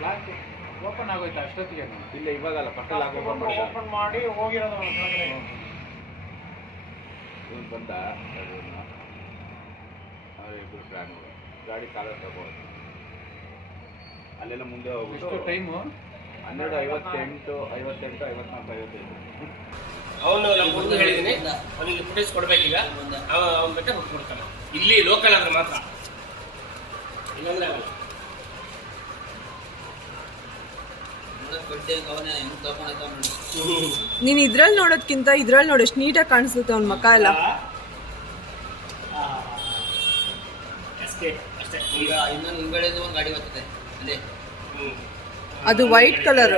Block open ಆಗೋಯ್ತು ಅಷ್ಟೊತ್ತಿಗೆ. ಇಲ್ಲ ಇವಾಗಲ್ಲ, ಪಕ್ಕದಲ್ಲಿ ಓಪನ್ ಮಾಡಿ ಹೋಗಿರೋದು ಕೆಳಗಡೆ. ಇವನು ಬಂದ ಇಬ್ಬರು ಪ್ಲಾನ್ ಗಾಡಿ ಕಾಲ ತಗೋದು ಅಲ್ಲೆಲ್ಲ ಮುಂದೆ ಹೋಗ್ಬಿಟ್ಟು. ಎಷ್ಟು ಟೈಮು? 12:58, 54, 55. ಅವನು ನಮ್ಮ ಹುಡುಗ ಹೇಳಿದ್ದೀನಿ, ಅವನಿಗೆ ಫುಟೇಜ್ ಕೊಡ್ಬೇಕೀಗ. ಅವ್ನು ಬೇಕಾದ್ರೆ ಕೊಡ್ತಾನೆ. ಇಲ್ಲಿ ಲೋಕಲ್ ಆದ್ರೆ ಮಾತ್ರ, ಇಲ್ಲಾಂದ್ರೆ ಆಗಲ್ಲ. ನೀನ್ ಇದ್ರಲ್ಲಿ ನೋಡೋದ್ಕಿಂತ ಇದ್ರಲ್ಲಿ ನೋಡಿ ಎಷ್ಟು ನೀಟಾಗಿ ಕಾಣಿಸುತ್ತೆ ಅವ್ನ ಮಕ್ಕ ಎಲ್ಲ. ಅದು ವೈಟ್ ಕಲರ್.